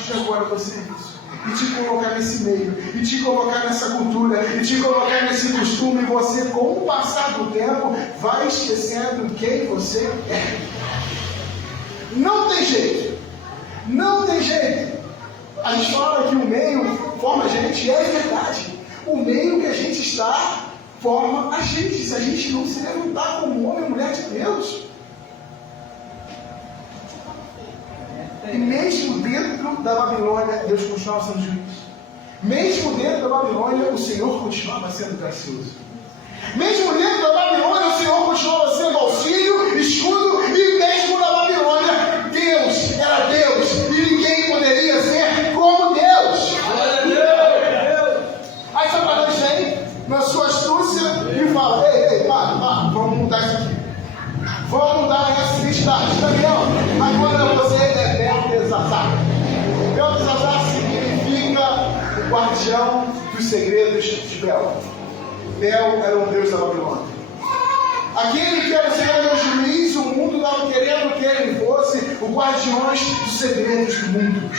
partir de agora você isso. E te colocar nesse meio, e te colocar nessa cultura, e te colocar nesse costume, e você, com o passar do tempo, vai esquecendo quem você é. Não tem jeito. Não tem jeito. A gente fala que o meio forma a gente, é verdade. O meio que a gente está forma a gente. Se a gente não se levantar como homem ou mulher de Deus. E mesmo dentro da Babilônia, Deus continuava sendo juiz. Mesmo dentro da Babilônia, o Senhor continuava sendo gracioso. Mesmo dentro da Babilônia, o Senhor continuava sendo auxílio, escudo, e mesmo na Babilônia, Deus era Deus, e ninguém poderia ser como Deus. Aí Satanás vem na sua astúcia e fala: ei, para, vamos mudar isso aqui. Vamos mudar essa identidade. Daniel, agora você é Beltesazar. Beltesazar significa o guardião dos segredos de Bel. Bel era um deus da Babilônia. Aquele que era o Senhor juiz, o mundo não querendo que ele fosse o guardião dos segredos do mundo.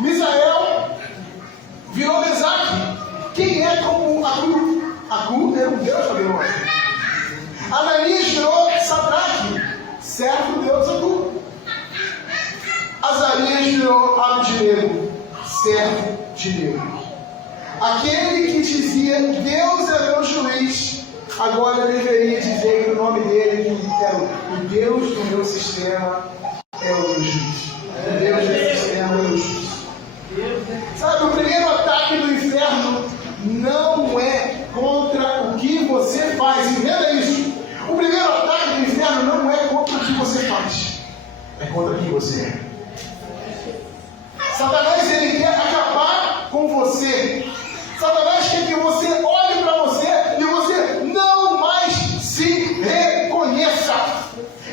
Misael virou Mesaque. Quem é como Agu? Agu era um deus da Babilônia. Ananias virou Sadraque, servo do deus Agu. Azarias virou Abdinego, servo de Nego. Aquele que dizia Deus é meu juiz, agora deveria dizer que o nome dele era o Deus do meu sistema é o meu juiz. O Deus do meu sistema é o meu juiz. Sabe, o primeiro ataque do inferno não é contra o que você faz. Entenda isso. O primeiro ataque do inferno não é contra o que você faz. É contra quem você é. Satanás, ele quer acabar com você. Satanás quer que você olhe para você e você não mais se reconheça.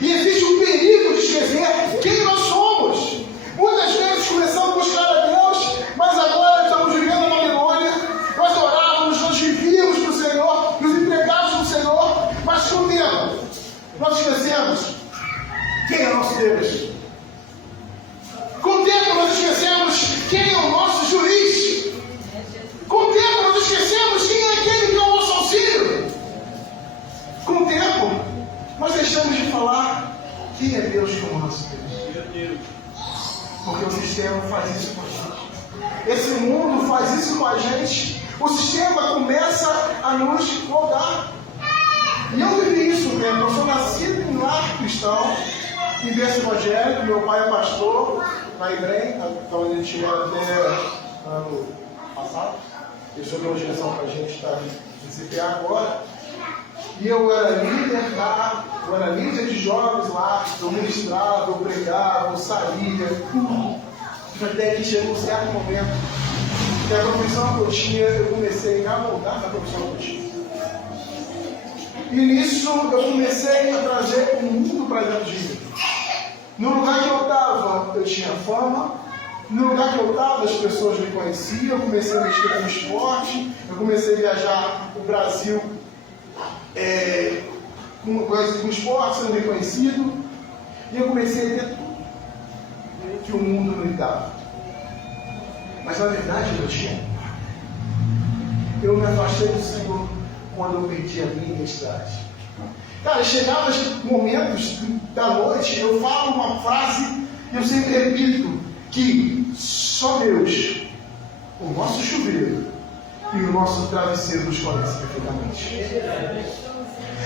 E existe um perigo de esquecer quem nós somos. Muitas vezes começamos a buscar a Deus, mas agora estamos vivendo na Babilônia. Nós orávamos, nós vivíamos para o Senhor, nos entregávamos para o Senhor, mas com o tempo nós esquecemos quem é o nosso Deus. Com o tempo nós esquecemos quem é o nosso juiz. Com o tempo nós esquecemos quem é aquele que é o nosso auxílio. Com o tempo nós deixamos de falar quem é Deus como nosso Deus. Porque o sistema faz isso com a gente. Esse mundo faz isso com a gente. O sistema começa a nos moldar. E eu vivi isso no tempo. Eu sou nascido em lar cristão, em berço evangélico. Meu pai é pastor na Ibrem, onde a gente era até ano passado. Ele soube uma direção para a gente estar em CPA agora. E eu era líder lá, eu era líder de jovens lá, eu ministrava, eu pregava, eu saía, tudo. Até que chegou um certo momento que a profissão que eu tinha, eu comecei a moldar a profissão que eu tinha. E nisso eu comecei a trazer o mundo para dentro de mim. No lugar que eu estava, eu tinha fama. No lugar que eu estava, as pessoas me conheciam. Eu comecei a mexer com esporte. Eu comecei a viajar o Brasil com esporte, sendo reconhecido. E eu comecei a ter tudo que o mundo me dava. Mas na verdade eu tinha. Eu me afastei do Senhor quando eu perdi a minha identidade. Cara, chegava os momentos da noite, eu falo uma frase e eu sempre repito que só Deus, o nosso chuveiro e o nosso travesseiro nos conhece perfeitamente.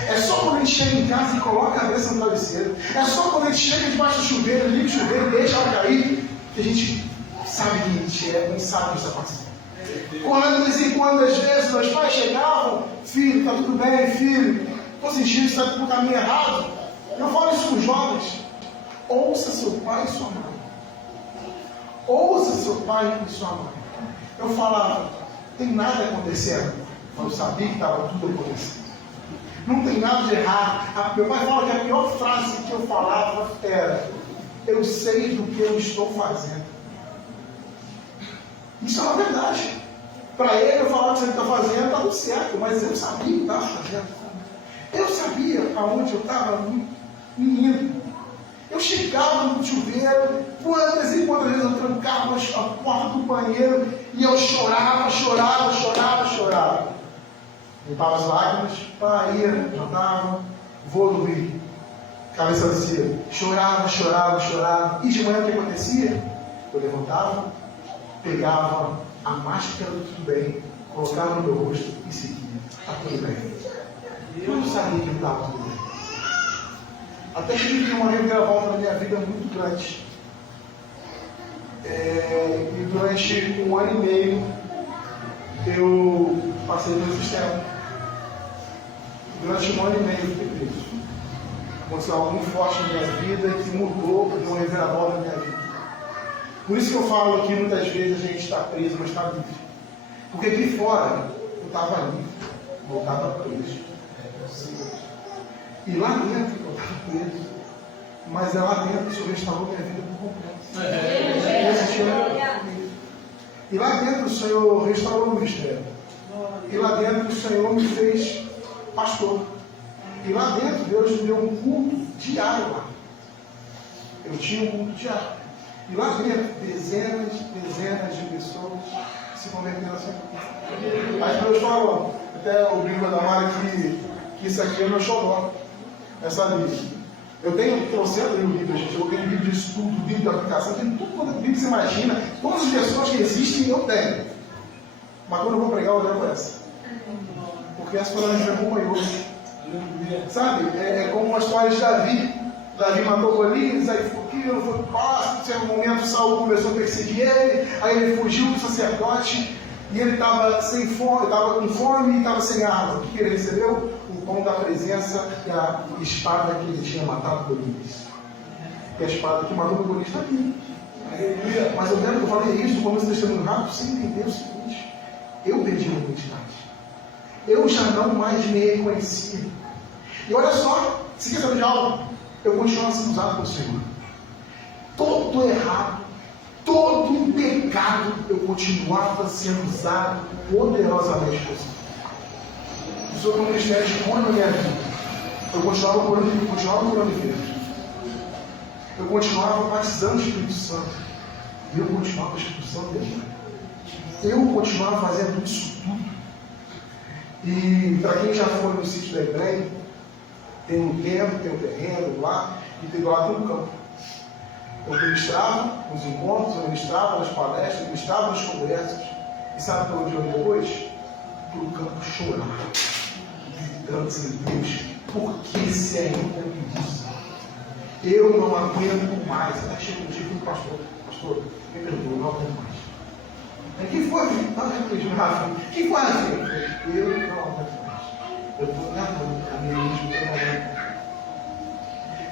É só quando a gente chega em casa e coloca a cabeça no travesseiro, é só quando a gente chega debaixo do chuveiro, liga o chuveiro e deixa ela cair, que a gente sabe quem a gente é, nem sabe o que está passando. Quando, de vez em quando, às vezes, meus pais chegavam, filho, está tudo bem, filho, estou sentindo que está no caminho errado. Eu falo isso com os jovens. Ouça seu pai e sua mãe. Ouça seu pai e sua mãe. Eu falava, tem nada acontecendo. Eu sabia que estava tudo acontecendo. Não tem nada de errado. Meu pai fala que a pior frase que eu falava era: eu sei do que eu estou fazendo. Isso é uma verdade. Para ele, eu falava que ele está fazendo, está tudo certo, mas eu sabia o que estava fazendo. Eu sabia aonde eu estava menino. Eu chegava no chuveiro, quantas e quantas vezes trancava a porta do banheiro e eu chorava. Limpava as lágrimas, ia, jantava, vou dormir. Cabeça vazia. Chorava. E de manhã o que acontecia? Eu levantava, pegava a máscara do tudo bem, colocava no meu rosto e seguia. Está tudo bem. Eu não sabia que não estava tudo bem. Até que tive uma reviravolta na minha vida muito grande. E durante 1 ano e meio eu passei pelo sistema. Durante 1 ano e meio eu fiquei preso. Aconteceu algo muito forte na minha vida que mudou, deu uma reviravolta na minha vida. Por isso que eu falo que muitas vezes a gente está preso, mas está livre. Porque aqui fora eu estava livre, eu estava preso. E lá dentro eu estava preso, mas é lá dentro que o Senhor restaurou minha vida por completo. E lá dentro o Senhor restaurou o ministério. E lá dentro o Senhor me fez pastor. E lá dentro Deus me deu um culto diário lá. Eu tinha um culto diário. E lá dentro dezenas de pessoas se converteram assim. As pessoas falam, até o Bíblia da Mara, que isso aqui é meu xodó. Essa Bíblia. Eu tenho trocentos livros, gente. Eu tenho livro de estudo, livro de aplicação, tenho tudo quanto livro que você imagina. Todas as versões que existem eu tenho. Mas quando eu vou pregar, eu levo essa. Porque essa foi a gente acompanhou. Sabe? É como uma história de Davi. Davi matou Golias, aí ficou aquilo, foi pro palácio, em certo momento Saul começou a perseguir ele, aí ele fugiu do sacerdote, e ele estava sem fome, estava com fome e estava sem arma. O que ele recebeu? O pão da presença e a espada que ele tinha matado Golias. E a espada que matou Golias está aqui. Mas eu quero que eu falei isso no começo do testemunho rápido, sem entender o seguinte: eu perdi a identidade. Eu já não mais me reconhecia. E olha só, se quer saber de algo, eu continuava sendo usado pelo Senhor. Todo errado, todo pecado, eu continuava sendo usado poderosamente pelo Senhor. O Senhor tem um ministério de cura na minha vida. Eu continuava curando enfermos. Eu continuava batizando o Espírito Santo. E eu continuava expulsando o demônio. Eu continuava fazendo isso tudo. E para quem já foi no sítio da Ibrahim, tem um templo, tem um terreno lá, e tem lá tem um campo. Eu ministrava nos encontros, eu ministrava nas palestras, eu ministrava nos congressos. E sabe para onde eu ia depois? Para o campo chorar, gritando assim: Deus, por que se ainda me diz? Eu não aguento mais. Até chegou um dia que o pastor, me perdoa, não aguento mais. Quem foi? Quem foi, Rafa? Eu não aguento mais. Eu estou enganando a minha mesma.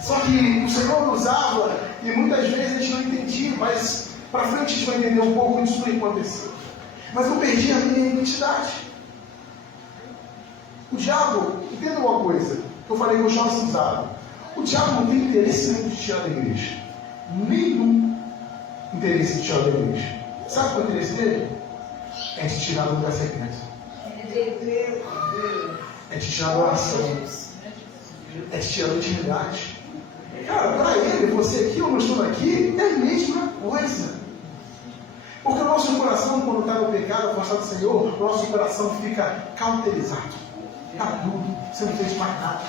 Só que o Senhor usava e muitas vezes a gente não entendia, mas para frente a gente vai entender um pouco disso que aconteceu. Mas eu perdi a minha identidade. O diabo, entenda uma coisa, que eu falei que eu estava sendo usado. O diabo não tem interesse nenhum de tirar da igreja. Nenhum interesse de tirar da igreja. Sabe qual é o interesse dele? É te tirar do lugar secreto. É te tirar da oração. É te tirar da intimidade. Cara, para ele, você aqui ou não estou aqui, é a mesma coisa. Porque o nosso coração, quando está no pecado, afastado do Senhor, o nosso coração fica cauterizado. Está duro, você não fez mais nada.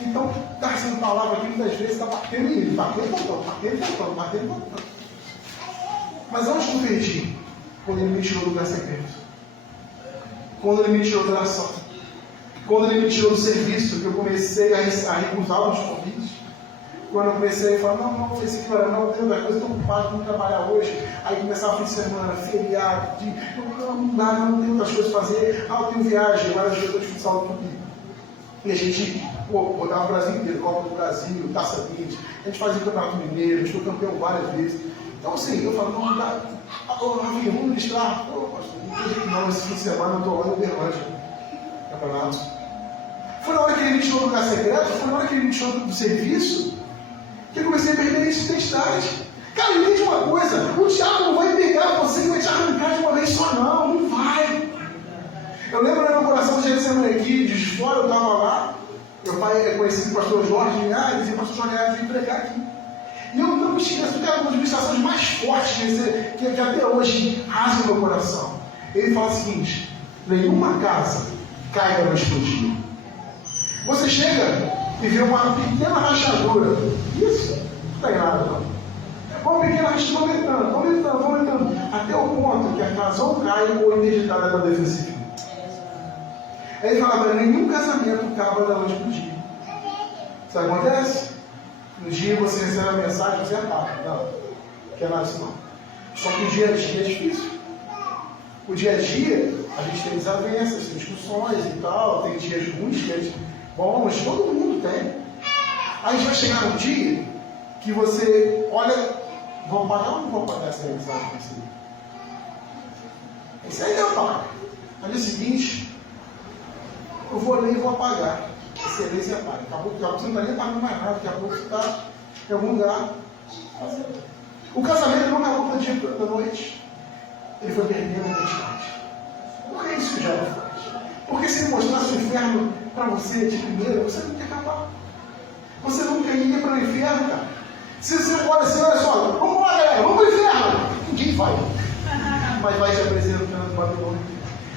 Então, está sendo palavra aqui, muitas vezes está batendo em ele, batendo e voltando. Mas onde eu perdi? Quando ele me tirou do lugar secreto. Quando ele me tirou da oração. Quando ele me tirou do serviço, que eu comecei a recusar os convites. Quando eu comecei a falar, não, esse cara não, tem outra coisa, estou ocupado, não trabalhar hoje. Aí começava fim de semana, feriado, não dá, não tem outras coisas a fazer. Eu tenho viagem, várias vezes de futsal tudo. E a gente rodava o Brasil inteiro, Copa do Brasil, Taça 20. A gente fazia campeonato mineiro, a gente foi campeão várias vezes. Então assim, eu falo, não dá, Rafinha, vamos ministrar. Não, esse fim de semana eu estou lá no Uberlândia, campeonato. Foi na hora que ele me tirou do lugar secreto, foi na hora que ele me tirou do serviço, que eu comecei a perder a identidade. Cara, entende uma coisa, o diabo não vai pegar você e vai te arrancar de uma vez só, não vai. Eu lembro no meu coração de semana aqui, de fora eu estava lá, meu pai é conhecido o pastor Jorge Linhares, e o pastor Jorge Linhares veio pregar aqui. E eu não me esqueço que é uma das ministrações mais fortes que até hoje rasga meu coração. Ele fala o seguinte: nenhuma casa caiba no explodir. Você chega e vê uma pequena rachadura. Isso, não tem nada não. Uma pequena rachadura aumentando, até o ponto que a casa ou cai ou é interditada da defesa civil. Aí ele fala: nenhum casamento acaba da noite pro dia. Sabe o que acontece? No dia você recebe a mensagem, você apaga. Não, quer nada disso não. Só que o dia a dia é difícil. O dia a dia, a gente tem desavenças, tem discussões e tal, tem dias ruins, dias bons, todo mundo tem. Aí vai chegar um dia que você olha, vou pagar ou não vou pagar essa mensagem? Esse aí eu pago. No dia seguinte, eu vou ler e vou apagar. Excelência apaga. Acabou, você não está nem pagando mais nada, daqui a pouco você está em algum lugar. O casamento não acabou do dia da noite. Ele foi perdendo a identidade. Por que isso já não faz? Porque se ele mostrasse o inferno para você de primeira, você não quer acabar. Você nunca iria para o inferno, cara. Se você olha assim, olha só, vamos lá, galera, vamos para o inferno. Ninguém vai. Mas vai te apresentando o Babilônia.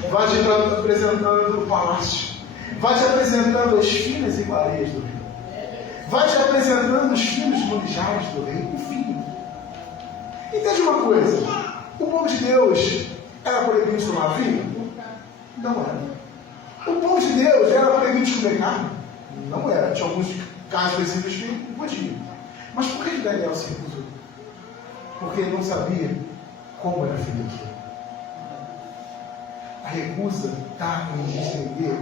Vai te apresentando o palácio. Vai te apresentando as finas iguarias do rei. Vai te apresentando os finos manjares do rei. Enfim. Entende uma coisa? O povo de Deus era proibido de tomar vinho? Não era. O povo de Deus era proibido de comer carne? Não era. Tinha alguns casos específicos que podiam. Mas por que Daniel se recusou? Porque ele não sabia como era feito aquilo. A recusa está em entender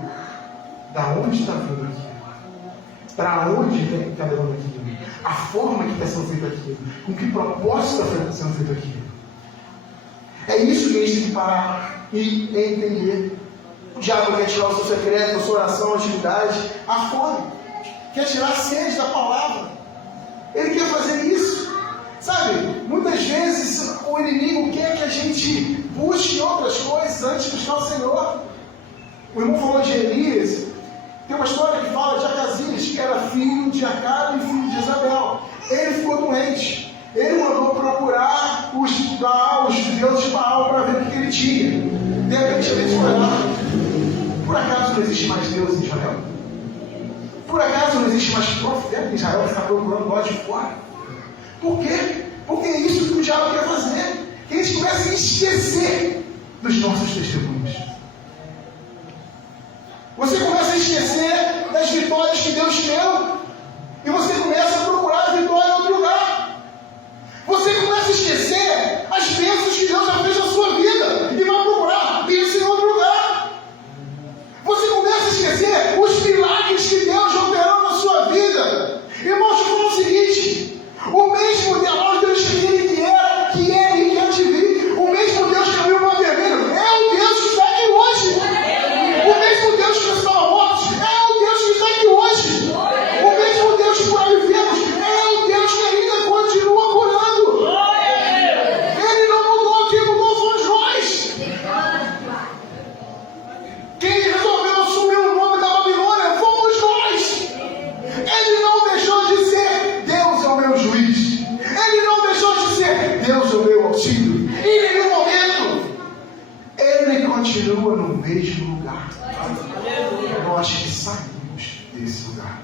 da onde está vindo aquilo. Para onde está levando aquilo. A forma que está sendo feito aquilo. Com que propósito está sendo feito aquilo. É isso que a gente tem que parar e entender. O diabo quer tirar o seu secreto, a sua oração, a atividade, a fome. Quer tirar a sede da palavra. Ele quer fazer isso. Sabe, muitas vezes o inimigo quer que a gente busque outras coisas antes de buscar o Senhor. O irmão falou de Elias. Tem uma história que fala de Acazias, que era filho de Acabe e filho de Jezabel. Ele ficou doente. Ele mandou procurar os deuses de Baal para ver o que ele tinha. De repente ele foi lá. Por acaso não existe mais Deus em Israel? Por acaso não existe mais profeta em Israel que está procurando nós de fora? Por quê? Porque é isso que o diabo quer fazer. Que a gente comece a esquecer dos nossos testemunhos. Você começa a esquecer das vitórias que Deus deu. E você começa a procurar a vitória em outro lugar. Você começa a esquecer as bênçãos que Deus já fez na sua vida. E vai procurar bênção em outro lugar. Você começa a esquecer os milagres que Deus já operou na sua vida. Irmãos, eu falo o seguinte: o mesmo Deus que é e quer te vir, o mesmo Deus que abriu o mar vermelho, é o Deus que está aqui hoje. O mesmo Deus que estava morto, é o Deus que está aqui hoje. O mesmo Deus que nós vivemos, é o Deus que ainda continua curando. Ele não mudou, quem mudou fomos nós. Quem resolveu assumir o nome da Babilônia fomos nós. Ele não deixou de ser Deus é o meu juiz. Ele não deixou de ser Deus é o meu auxílio. E em nenhum momento ele continua no mesmo lugar. Nós que saímos desse lugar.